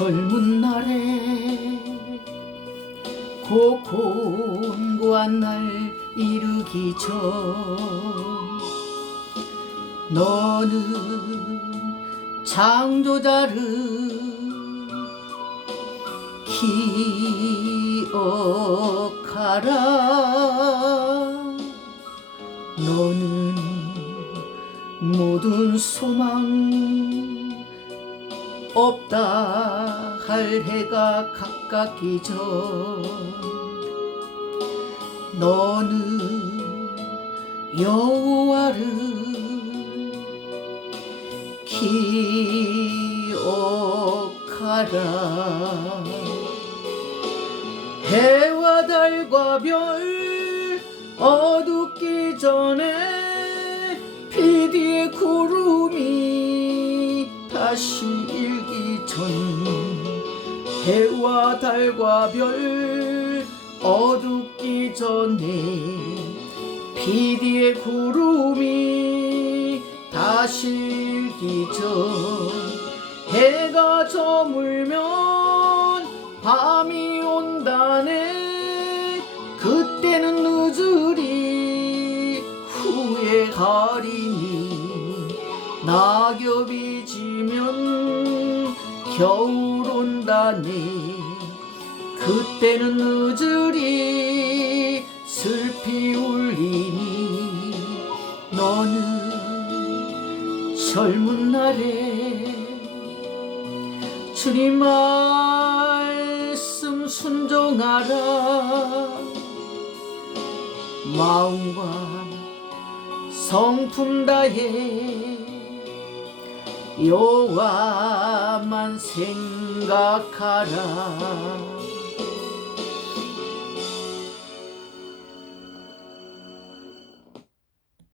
젊은 날에 고곤고한 날 이르기 전 너는 창조자를 기억하라. 너는 모든 소망 없다 할 해가 가깝기 전 너는 여호와를 기억하라. 해와 달과 별 어둡기 전에 비디의 구름이 다시 전 해와 달과 별 어둡기 전에 비디의 구름이 다시 일기 전. 해가 저물면 밤이 온다네. 그때는 늦으리 후에 가리니 낙엽이 지면 겨울 온다네 그때는 늦으리 슬피 울리니. 너는 젊은 날에 주님 말씀 순종하라. 마음과 성품 다해 여호와만 생각하라